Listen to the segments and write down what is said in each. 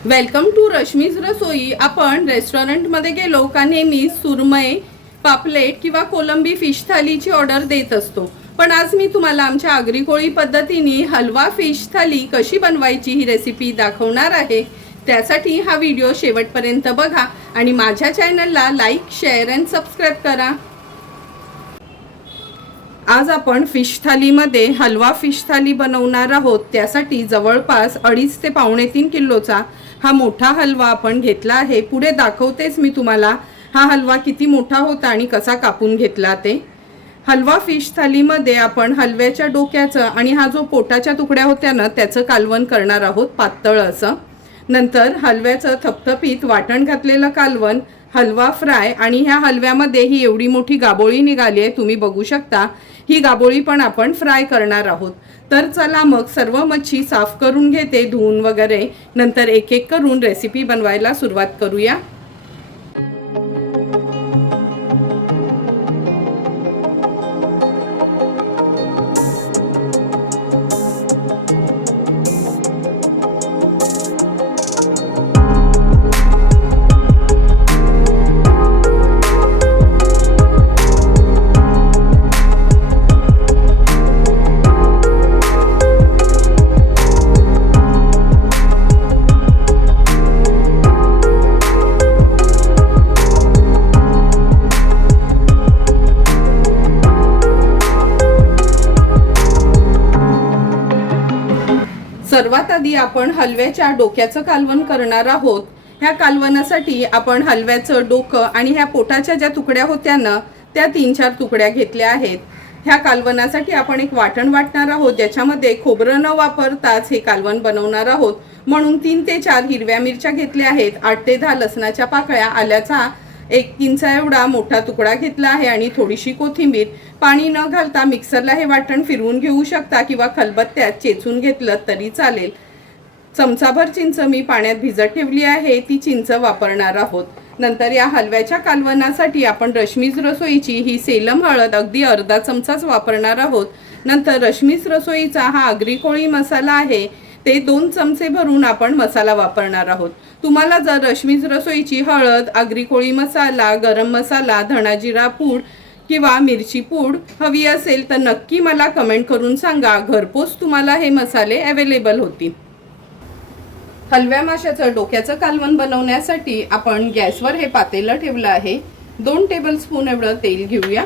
Welcome to Rashmi's रसोई। आपण रेस्टॉरंटमध्ये गेलो का नेहमी सुरमई, पापलेट किंवा कोलंबी फिश थालीची ऑर्डर देत असतो, पण आज मी तुम्हाला आमच्या आगरी कोळी पद्धतीने हलवा फिश थाली कशी बनवायची ही रेसिपी दाखवणार आहे। त्यासाठी हा व्हिडिओ शेवटपर्यंत बघा आणि माझ्या चॅनलला लाईक, शेअर आणि सबस्क्राइब करा। आज आपण फिश थालीमध्ये हलवा फिश थाली बनवणार आहोत। त्यासाठी जवळपास 2.5 ते 3.25 किलोचा हा मोठा हलवा आपण घेतला आहे। पुढे दाखवतेच मी तुम्हाला हा हलवा किती मोठा होता आणि कसा कापून घेतला ते। हलवा फिश थालीमध्ये आपण हलव्याच्या डोक्याचं आणि हा जो पोटाच्या तुकड्या होत्या ना त्याचं कालवण करणार आहोत, पातळ असं। नंतर हलव्याचं थपथपीत वाटण घातलेलं कालवण, हलवा फ्राय आणि ह्या हलव्यामध्ये ही एवढी मोठी गाबोळी निघाली आहे, तुम्ही बघू शकता। ही गाबोळी पण आपण फ्राय करणार आहोत। तर चला मग सर्व मच्छी साफ करून घेते, धुवून वगैरे, नंतर एक एक करून रेसिपी बनवायला सुरुवात करूया। सर्वात आधी आपण हलव्याच्या डोक्याचं कालवण करणार आहोत। ह्या कालवणासाठी आपण हलव्याचं डोकं आणि ह्या पोटाच्या ज्या तुकड्या होत्या ना त्या 3-4 तुकड्या घेतल्या आहेत। ह्या कालवणासाठी आपण एक वाटण वाटणार आहोत, ज्याच्यामध्ये खोबरं न वापरताच हे कालवण बनवणार आहोत। म्हणून 3 ते 4 हिरव्या मिरच्या घेतल्या आहेत, 8 ते 10 लसणाच्या पाकळ्या, आल्याचा 1 इंचा एवढा मोठा तुकडा घेतला आहे आणि थोडीशी कोथिंबीर। पाणी न घालता मिक्सरला हे वाटण फिरवून घेऊ शकता किंवा खलबत्त्यात चेचून घेतलं तरी चालेल। चमचाभर चिंच मी पाण्यात भिजत ठेवली आहे, ती चिंच वापरणार आहोत। नंतर या हलव्याच्या कालवणासाठी आपण रश्मीज रसोईची ही सेलम हळद अगदी अर्धा चमचाच वापरणार आहोत। नंतर रश्मीज रसोईचा हा आगरी कोळी मसाला आहे, ते 2 चमचे भरून आपण मसाला वापरणार आहोत। तुम्हाला जर रश्मीज रसोईची हळद, आगरी कोळी मसाला, गरम मसाला, धणा जिरा पूड किंवा मिरची पूड हवी असेल तर नक्की मला कमेंट करून सांगा, घरपोच तुम्हाला हे मसाले अवेलेबल होतील। हलव्या माशाचं डोक्याचं कालवण बनवण्यासाठी आपण गॅसवर हे पातेलं ठेवलं आहे। 2 टेबलस्पून एवढं तेल घेऊया।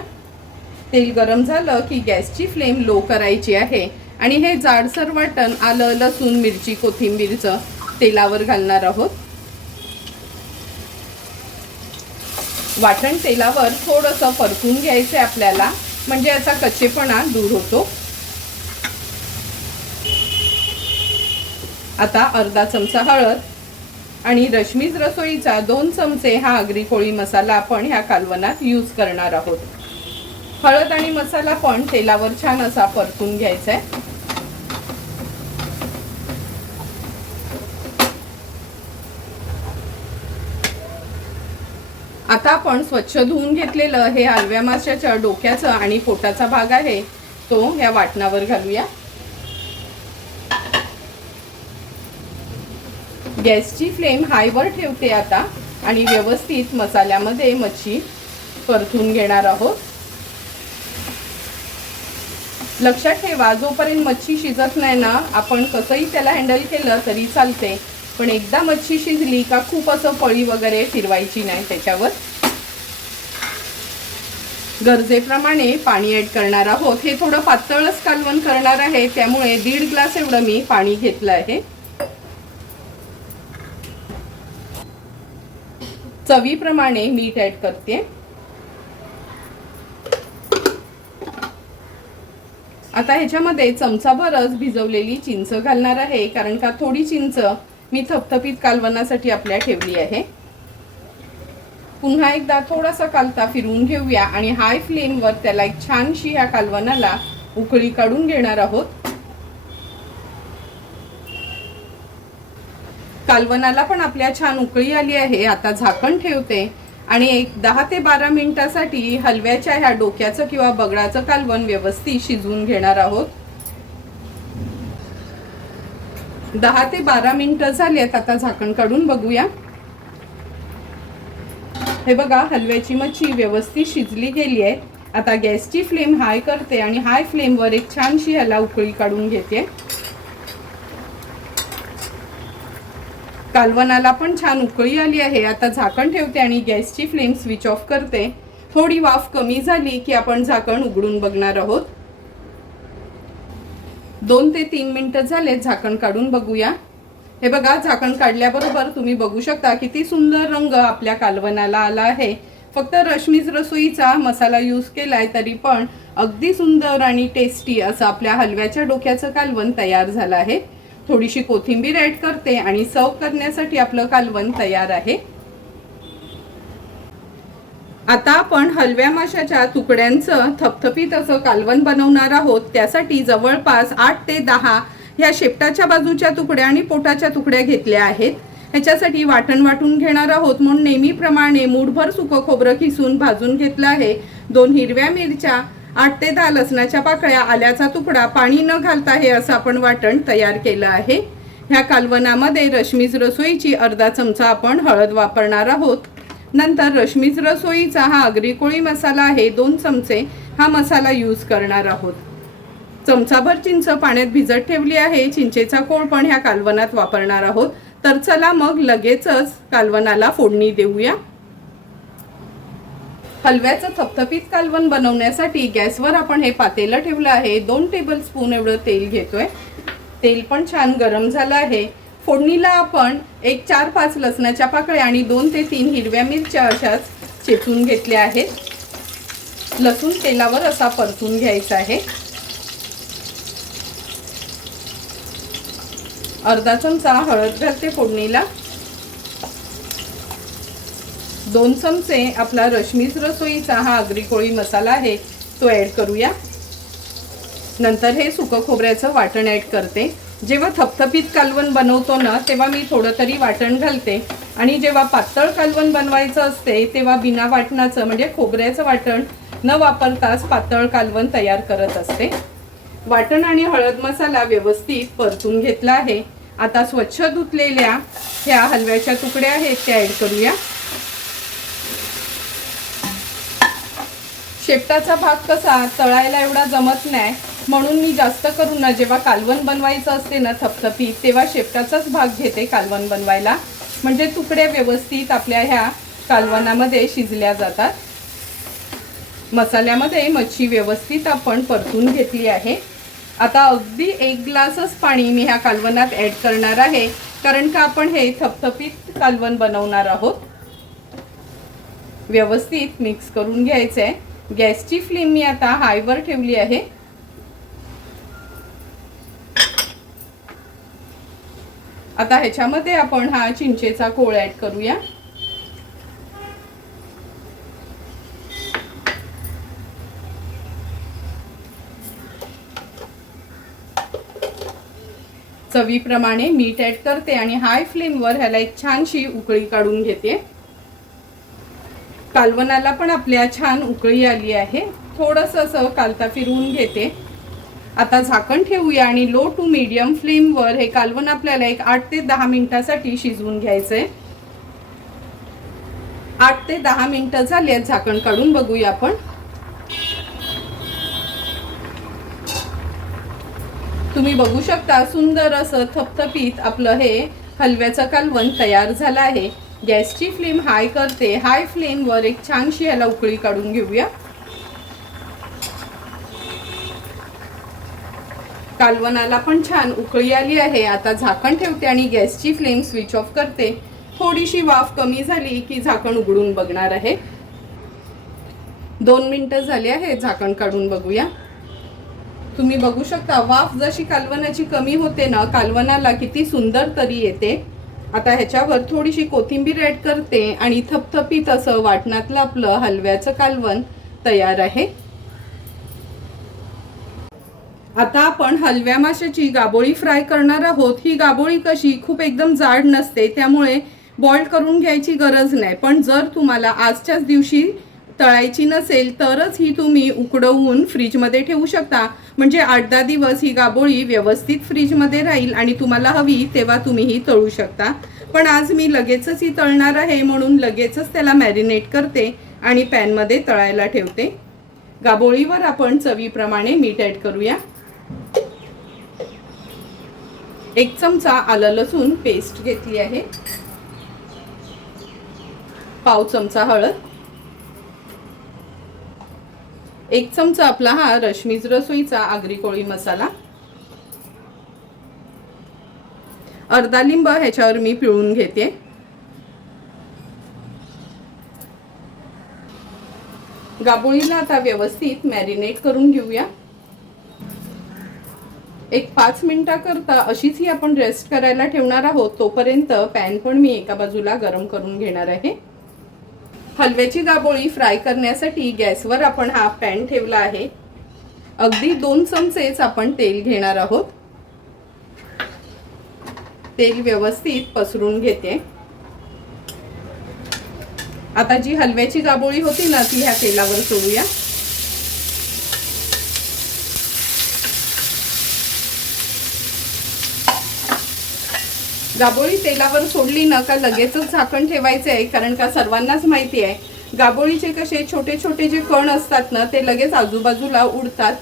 तेल गरम झालं की गॅसची फ्लेम लो करायची आहे आणि हे जाडसर वाटण आलं, लसूण, मिरची, कोथिंबीरचं तेलावर घालणार आहोत। वाटण तेलावर थोडंसं परतून घ्यायचं आपल्याला, म्हणजे याचा कच्चेपणा दूर होतो। आता अर्धा चमचा हळद आणि रश्मीज रसोईचा 2 चमचे हा आगरी कोळी मसाला आपण ह्या कालवणात यूज करणार आहोत। हळद आणि मसाला पण तेलावर छान असा परतून घ्यायचा आहे। आता आपण स्वच्छ धुवून घेतलेलं हे हलव्या माशाच्या डोक्याचं आणि पोटाचा भाग आहे तो ह्या वाटणावर घालूया। गॅसची फ्लेम हायवर ठेवते आता आणि व्यवस्थित मसाल्यामध्ये मच्छी परतून घेणार आहोत। लक्षात ठेवा, जोपर्यंत मच्छी शिजत नाही ना आपण कसंही त्याला हँडल केलं तरी चालते, पण एकदा मच्छी शिजली का खूप असं पळी वगैरे फिरवायची नाही त्याच्यावर। गरजेप्रमाणे पाणी ऍड करणार आहोत। हे थोडं पातळच कालवण करणार आहे, त्यामुळे 1.5 ग्लास एवढं मी पाणी घेतलं आहे। चवीप्रमाणे मीठ ऍड करते। आता ह्याच्यामध्ये चमचाभरच भिजवलेली चिंच घालणार आहे, कारण का थोडी चिंच मी थपथपीत कालवणासाठी आपल्या ठेवली आहे। पुन्हा एकदा थोडासा कालता फिरवून घेऊया आणि हाय फ्लेमवर त्याला एक छानशी ह्या कालवणाला उकळी काढून घेणार आहोत। कालवणाला पण आपल्या छान उकळी आली आहे। आता झाकण ठेवते आणि एक 10 ते 12 मिनिटांसाठी हलव्याच्या ह्या डोक्याचं किंवा बगडाचं कालवण व्यवस्थित शिजवून घेणार आहोत। 10 ते 12 मिनिटं झालेत. आता झाकण काढून बघूया. हे बघा, हलव्याची मच्छी व्यवस्थित शिजली गेली आहे. आता गॅसची फ्लेम हाय करते आणि हाय फ्लेमवर एक छानशी ह्याला उकळी काढून घेते. कालवणाला पण छान उकळी आली आहे. आता झाकण ठेवते आणि गॅसची फ्लेम स्विच ऑफ करते. थोडी वाफ कमी झाली की आपण झाकण उघडून बघणार आहोत. 2 ते 3 मिनिटं झाले. झाकण काढून बघूया. हे बघा, झाकण काढल्याबरोबर तुम्ही बघू शकता किती सुंदर रंग आपल्या कालवणाला आला आहे. फक्त रश्मीज रसोईचा मसाला यूज केलाय तरी पण अगदी सुंदर आणि टेस्टी असं आपल्या हलव्याच्या डोक्याचं कालवण तयार झालं आहे. थोडीशी कोथिंबीर ऍड करते आणि सर्व करण्यासाठी आपलं कालवण तयार आहे. आता आपण हलव्या माशाच्या तुकड्यांचं थपथपीत असं कालवण बनवणार आहोत. त्यासाठी जवळपास 8 ते 10 ह्या शेपटाच्या बाजूच्या तुकड्या आणि पोटाच्या तुकड्या घेतल्या आहेत. ह्याच्यासाठी वाटून घेणार आहोत. म्हणून नेहमीप्रमाणे मूठभर सुकं खोबरं किसून भाजून घेतलं आहे. 2 हिरव्या मिरच्या, 8 ते 10 लसणाच्या पाकळ्या, आल्याचा तुकडा, पाणी न घालता हे असं आपण वाटण तयार केलं आहे. ह्या कालवणामध्ये रश्मीज रसोईची अर्धा चमचा आपण हळद वापरणार आहोत. नंतर रश्मीज रसोईचा हा आगरी कोळी मसाला आहे, 2 चमचे हा मसाला यूज करणार आहोत. चमचाभर चिंच पाण्यात भिजत ठेवली आहे. चिंचेचा कोळ पण ह्या कालवणात वापरणार आहोत. तर चला मग लगेचच कालवणाला फोडणी देऊया. हलव्याचं थपथपीत कालवण बनवण्यासाठी गॅसवर आपण हे पातेलं ठेवलं आहे. 2 टेबलस्पून एवढं तेल घेतोय. तेल पण छान गरम झालं आहे. फोडणीला आपण 4-5 लसणाच्या पाकळ्या आणि 2 ते 3 हिरव्या मिरच्या अशाच चेचून घेतल्या आहेत. लसूण तेलावर असा परतून घ्यायचा आहे. अर्धा चमचा हळद घालते फोडणीला. 2 चमचे आपला रश्मीज रसोईचा हा आगरी कोळी मसाला आहे तो ऍड करूया. नंतर हे सुकं खोबऱ्याचं वाटण ऍड करते. जेव्हा थपथपीत कालवण बनवतो ना तेव्हा मी थोडं तरी वाटण घालते आणि जेव्हा पातळ कालवण बनवायचं असते तेव्हा बिना वाटणाचं म्हणजे खोबऱ्याचं वाटण न वापरताच पातळ कालवण तयार करत असते. वाटण आणि हळद मसाला व्यवस्थित परतून घेतला आहे. आता स्वच्छ धुतलेल्या ह्या हलव्याच्या तुकड्या आहेत त्या ऍड करूया. शेपटाचा भाग कसा तळायला एवढा जमत नाही म्हणून मी जास्त करून ना जेव्हा कालवण बनवायचं असते ना थपथपीत तेव्हा शेपटाचाच भाग घेते कालवण बनवायला, म्हणजे तुकड्या व्यवस्थित आपल्या ह्या कालवणामध्ये शिजल्या जातात. मसाल्यामध्ये मच्छी व्यवस्थित आपण परतून घेतली आहे. आता अगदी 1 ग्लासच पाणी मी ह्या कालवणात ऍड करणार आहे, कारण का आपण हे थपथपीत कालवण बनवणार आहोत. व्यवस्थित मिक्स करून घ्यायचं आहे. गॅसची फ्लेम मी आता हायवर ठेवली आहे. आता ह्याच्यामध्ये आपण हा चिंचेचा कोळ ऍड करूया. चवीप्रमाणे मीठ ऍड करते आणि हाय फ्लेमवर ह्याला एक छानशी उकळी काढून घेते. कालवणाला पण आपल्या छान उकळी आली आहे. थोडंसं असं कालता फिरवून घेते. आता झाकण ठेवूया आणि लो टू मीडियम फ्लेमवर हे कालवण आपल्याला एक 8 ते 10 मिनिटासाठी शिजवून घ्यायचंय. 8 ते 10 मिनिटं झाली आहेत. झाकण काढून बघूया आपण. तुम्ही बघू शकता सुंदर असं थपथपीत आपलं हे हलव्याचं कालवण तयार झालं आहे. गॅसची फ्लेम हाय करते. हाय फ्लेमवर एक छानशी ह्याला उकळी काढून घेऊया. कालवणाला पण छान उकळी आली आहे. आता झाकण ठेवते आणि गॅसची फ्लेम स्विच ऑफ करते. थोडीशी वाफ कमी झाली की झाकण उघडून बघणार आहे. 2 मिनिटं झाली आहे. झाकण काढून बघूया. तुम्ही बघू शकता वाफ जशी कालवणाची कमी होते ना कालवणाला किती सुंदर तरी येते. आता ह्याच्यावर थोडीशी कोथिंबीर ऍड करते आणि थपथपीत असं वाटणातलं आपलं हलव्याचं कालवण तयार आहे. आता आपण हलव्या माशाची गाबोळी फ्राय करणार आहोत. ही गाबोळी कशी खूप एकदम जाड नसते त्यामुळे बॉईल करून घ्यायची गरज नाही. पण जर तुम्हाला आजच्याच दिवशी तळायची नसेल तरच ही तुम्ही उकडवून फ्रीजमध्ये ठेवू शकता, म्हणजे 8-10 दिवस ही गाबोळी व्यवस्थित फ्रीजमध्ये राहील आणि तुम्हाला हवी तेव्हा तुम्ही ही तळू शकता. पण आज मी लगेचच ही तळणार आहे, म्हणून लगेचच त्याला मॅरिनेट करते आणि पॅनमध्ये तळायला ठेवते. गाबोळीवर आपण चवीप्रमाणे मीठ ॲड करूया. 1 चमचा आलं लसूण पेस्ट घेतली आहे. पाव चमचा हळद. 1 चमचा आपला हा रश्मीज रसोईचा आगरी कोळी मसाला. अर्धा लिंब ह्याच्यावर मी पिळून घेते. गाबोळीला आता व्यवस्थित मॅरिनेट करून घेऊया. 5 मिनिटाकरता अशीच ही आपण रेस्ट करायला ठेवणार आहोत. तोपर्यंत पॅन पण मी एका बाजूला गरम करून घेणार आहे. हलव्याची गाबोळी फ्राय करण्यासाठी गॅसवर आपण हा पॅन ठेवला आहे. अगदी 2 चमचेच आपण तेल घेणार आहोत. तेल व्यवस्थित पसरून घेते. आता जी हलव्याची गाबोळी होती ना ती ह्या तेलावर सोडूया. गाबोळी तेलावर सोडली ना का लगेचच झाकण ठेवायचे आहे, कारण का सर्वांनाच माहिती आहे गाबोळीचे कसे छोटे छोटे जे कण असतात ना ते लगेच आजूबाजूला उडतात.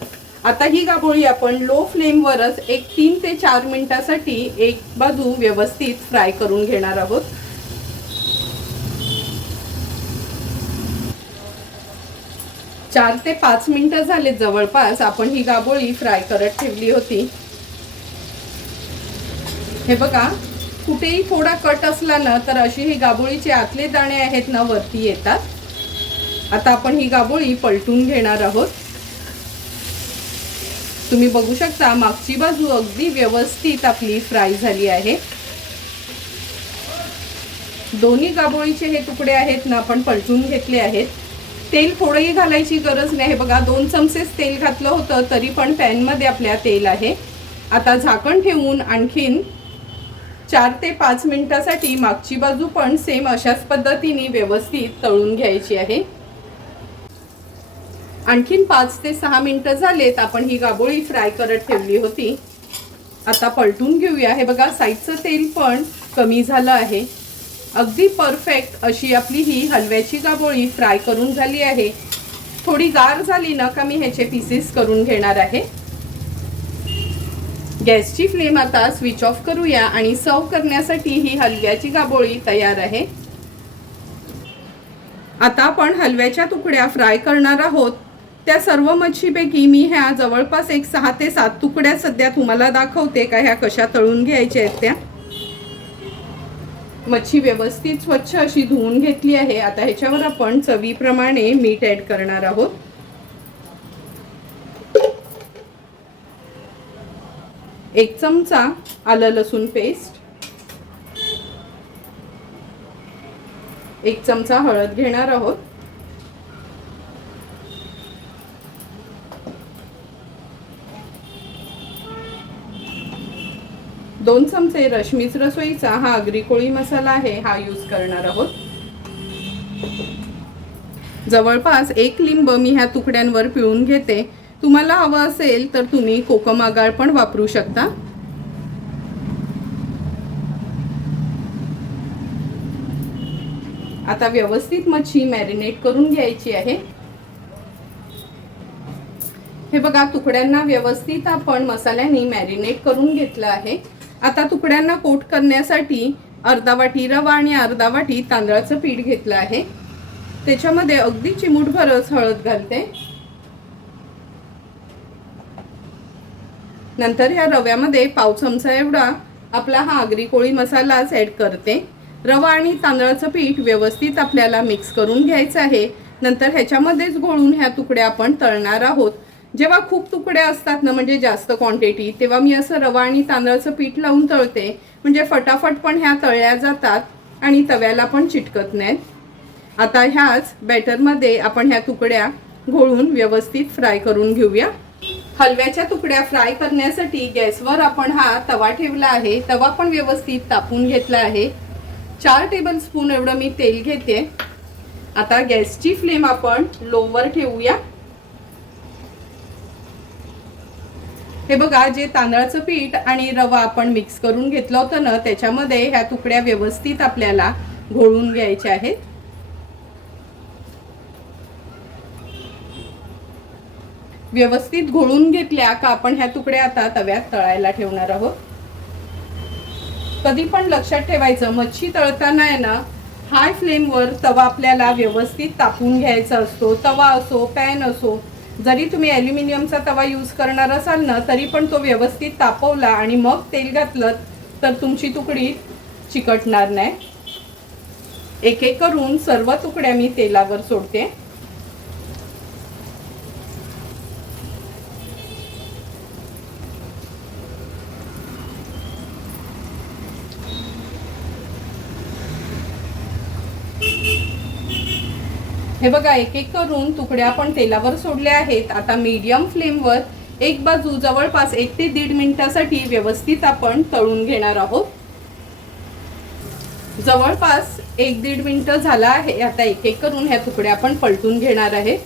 आता ही गाबोळी आपण लो फ्लेमवरच 3 ते 4 मिनिटासाठी एक बाजू व्यवस्थित फ्राय करून घेणार आहोत. चार ते 5 मिनिटं झाले जवळपास आपण ही गाबोळी फ्राय करत ठेवली होती. हे बघा, कुठेही थोडा कट असला ना तर अशी ही गाबोळीचे आतले दाणे आहेत ना वरती येतात. आता आपण ही गाबोळी पलटून घेणार आहोत. तुम्ही बघू शकता मागची बाजू अगदी व्यवस्थित आपली फ्राय झाली आहे. दोन्ही गाबोळीचे हे तुकडे आहेत ना आपण पलटून घेतले आहेत. तेल थोडंही घालायची गरज नाही. बघा 2 चमचेच तेल घातलं होतं तरी पण पॅनमध्ये आपल्या तेल आहे. आता झाकण ठेवून आणखीन 4 ते 5 मिनिटासाठी मागची बाजू पण सेम अशाच पद्धतीने व्यवस्थित तळून घ्यायची आहे. आणखीन 5 ते 6 मिनिटं झालेत आपण ही गाबोळी फ्राय करत ठेवली होती. आता पलटून घेऊया. हे बघा साईडचं तेल पण कमी झालं आहे. अगदी परफेक्ट अशी आपली ही हलव्याची गाबोळी फ्राय करून झाली आहे. थोडी गार झाली ना का मी ह्याचे पीसेस करून घेणार आहे. गॅसची फ्लेम आता स्विच ऑफ करूया आणि सर्व करण्यासाठी ही हलव्याची गाबोळी तयार आहे. आता आपण हलव्याच्या तुकड्या फ्राय करणार आहोत. त्या सर्व मच्छीपैकी मी ह्या जवळपास 6 ते 7 तुकड्या सध्या तुम्हाला दाखवते का ह्या कशा तळून घ्यायच्या आहेत त्या. मच्छी व्यवस्थित स्वच्छ अशी धुवून घेतली आहे. आता ह्याच्यावर आपण चवीप्रमाणे मीठ ॲड करणार आहोत. एक चमचा आलं लसूण पेस्ट. 1 चमचा हळद घेणार आहोत. 2 चमचे रश्मीज रसोईचा हा आगरी कोळी मसाला आहे, हा यूज करणार आहोत. जवळपास 1 लिंब मी ह्या तुकड्यांवर पिळून घेते. तुम्हाला हवं असेल तर तुम्ही कोकम आगाळ पण वापरू शकता. आता व्यवस्थित मच्छी मॅरिनेट करून घ्यायची आहे. हे बघा, तुकड्यांना व्यवस्थित आपण मसाल्याने मॅरिनेट करून घेतलं आहे. आता तुकड्यांना कोट करण्यासाठी अर्धा वाटी रवा आणि अर्धा वाटी तांदळाचं पीठ घेतलं आहे. त्याच्यामध्ये अगदी चिमूटभरच हळद घालते. नंतर ह्या रव्यामध्ये पाव चमचा एवढा आपला हा आगरी कोळी मसालाच ॲड करते. रवा आणि तांदळाचं पीठ व्यवस्थित आपल्याला मिक्स करून घ्यायचं आहे. नंतर ह्याच्यामध्येच घोळून ह्या तुकड्या आपण तळणार आहोत. जेव्हा खूप तुकड्या असतात ना, म्हणजे जास्त क्वांटिटी, तेव्हा मी असं रवा आणि तांदळाचं पीठ लावून तळते, म्हणजे फटाफट पण ह्या तळल्या जातात आणि तव्याला पण चिटकत नाहीत. आता ह्याच बॅटरमध्ये आपण ह्या तुकड्या घोळून व्यवस्थित फ्राय करून घेऊया. हलव्याच्या तुकड्या फ्राय करण्यासाठी गॅसवर आपण हा तवा ठेवला आहे. तवा पण व्यवस्थित तापून घेतला आहे. 4 टेबलस्पून एवढं मी तेल घेते आता गॅसची फ्लेम आपण लोवर ठेवूया। हे बघा, जे तांदळाचं पीठ आणि रवा आपण मिक्स करून घेतलं होतं ना, त्याच्यामध्ये ह्या तुकड्या व्यवस्थित आपल्याला घोळून घ्यायच्या आहेत। व्यवस्थित घोळून घेतल्या का आपण ह्या तुकड्या आता तव्यात तळायला ठेवणार आहोत। कधी पण लक्षात ठेवायचं, मच्छी तळताना आहे ना, हाय फ्लेमवर तवा आपल्याला व्यवस्थित तापून घ्यायचा असतो। तवा असो, पॅन असो, जरी तुम्ही ॲल्युमिनियमचा तवा यूज करणार असाल ना, तरी पण तो व्यवस्थित तापवला आणि मग तेल घातलं तर तुमची तुकडी चिकटणार नाही। एक एक करून सर्व तुकड्या मी तेलावर सोडते। हे बघा, एक एक करून तुकड्या आपण तेलावर सोडल्या आहेत। आता मीडियम फ्लेमवर एक बाजू जवळपास 1 ते 1.5 मिनिटासाठी व्यवस्थित आपण तळून घेणार आहोत। जवळपास 1-1.5 मिनिट झाला आहे। आता एक एक करून ह्या तुकड्या आपण पलटून घेणार आहे।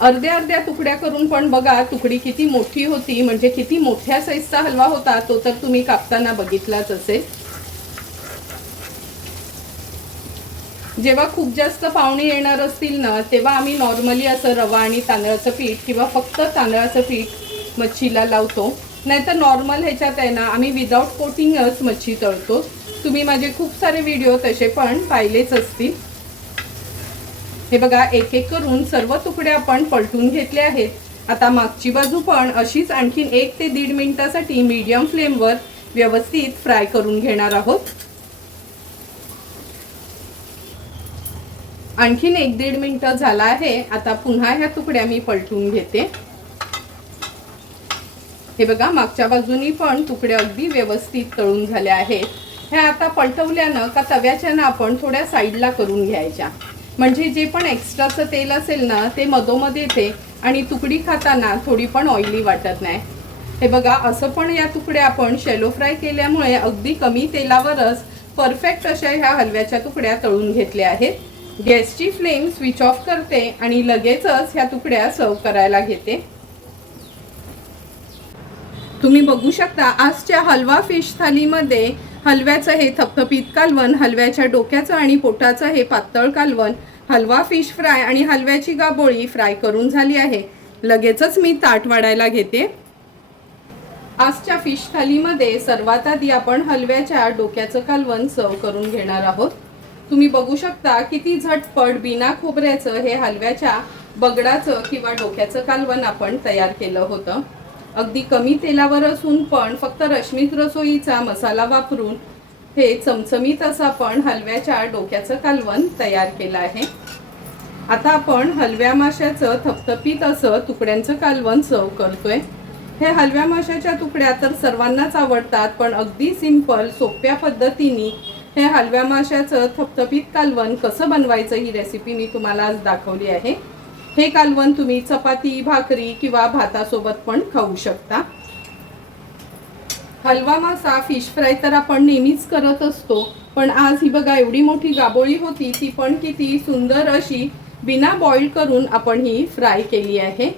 अर्ध्या अर्ध्या तुकड्या करून पण बघा तुकडी किती मोठी होती, म्हणजे किती मोठ्या साईजचा हलवा होता तो तर तुम्ही कापताना बघितलाच असेल। जेव्हा खूप जास्त पाहुणे येणार असतील ना, तेव्हा आम्ही नॉर्मली असं रवा आणि तांदळाचं पीठ किंवा फक्त तांदळाचं पीठ मच्छीला लावतो, नाहीतर नॉर्मल ह्याच्यात आहे ना आम्ही विदाउट कोटिंगच मच्छी तळतो। तुम्ही माझे खूप सारे व्हिडिओ तसे पण पाहिलेच असतील। हे बघा, एक एक करून सर्व तुकड्या आपण पलटून घेतले आहेत। आता मागची बाजू पण अशीच आणखीन 1 ते 1.5 मिनिटासाठी मीडियम फ्लेमवर व्यवस्थित फ्राय करून घेणार आहोत। आणखीन 1-1.5 मिनिट झाला आहे। आता पुन्हा ह्या तुकड्या मी पलटून घेते। हे बघा, मागच्या बाजूनी पण तुकड्या अगदी व्यवस्थित तळून झाल्या आहेत। ह्या आता पलटवल्यानं का तव्याच्या ना आपण थोड्या साईडला करून घ्यायच्या, म्हणजे जे पण एक्स्ट्राचं तेल असेल ना ते मधोमध येते आणि तुकडी खाताना थोडी पण ऑइली वाटत नाही। हे बघा, असं पण या तुकड्या आपण शॅलो फ्राय केल्यामुळे अगदी कमी तेलावरच परफेक्ट अशा ह्या हलव्याच्या तुकड्या तळून घेतल्या आहेत। गॅसची फ्लेम स्विच ऑफ करते आणि लगेचच ह्या तुकड्या सर्व करायला घेते। तुम्ही बघू शकता, आजच्या हलवा फिश थालीमध्ये हलव्याचं हे थपथपीत कालवण, हलव्याच्या डोक्याचं आणि पोटाचं हे पातळ कालवण, हलवा फिश फ्राय आणि हलव्याची गाबोळी फ्राय करून झाली आहे। लगेचच मी ताट वाढायला घेते। आजच्या फिश थालीमध्ये सर्वात आधी आपण हलव्याच्या डोक्याचं कालवण सर्व करून घेणार आहोत। तुम्ही बघू शकता किती झटपट बिना खोबऱ्याचं हे हलव्याच्या बगडाचं किंवा डोक्याचं कालवण आपण तयार केलं होतं। अगदी कमी तेलावर असून पण फक्त रश्मीत रसोईचा मसाला वापरून हे चमचमीत असं आपण हलव्याच्या डोक्याचं कालवण तयार केलं आहे। आता आपण हलव्या माशाचं थपथपीत असं तुकड्यांचं कालवण सर्व करतोय। हे हलव्या माशाच्या तुकड्या तर सर्वांनाच आवडतात, पण अगदी सिंपल सोप्या पद्धतीने हे हलव्या माशाचं थपथपीत कालवण कसं बनवायचं ही रेसिपी मी तुम्हाला आज दाखवली आहे। हे कालवण तुम्ही चपाती, भाकरी किंवा भातासोबत पण खाऊ शकता। हलवा मासा फिश फ्राय तर आपण नेहमीच करत असतो, पण आज ही बघा एवढी मोठी गाबोळी होती, ती पण किती सुंदर अशी बिना बॉईल करून आपण ही फ्राय केली आहे।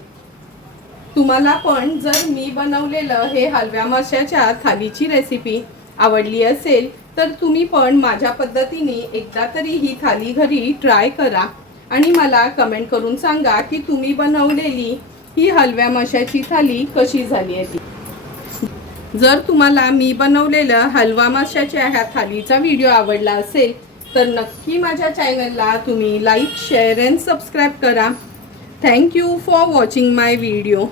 तुम्हाला पण जर मी बनवलेलं हे हलव्या माशाच्या थालीची रेसिपी आवडली असेल तर तुम्ही पण माझ्या पद्धतीने एकदा तरी ही थाली घरी ट्राय करा आणि मला कमेंट करून सांगा की तुम्ही बनवलेली ही हलव्या माशाची थाली कशी झाली आहे ती। जर तुम्हाला मी बनवलेलं हलवा माशाच्या ह्या थालीचा व्हिडिओ आवडला असेल तर नक्की माझ्या चॅनलला तुम्ही लाईक, शेअर अँड सबस्क्राईब करा। Thank you for watching my video.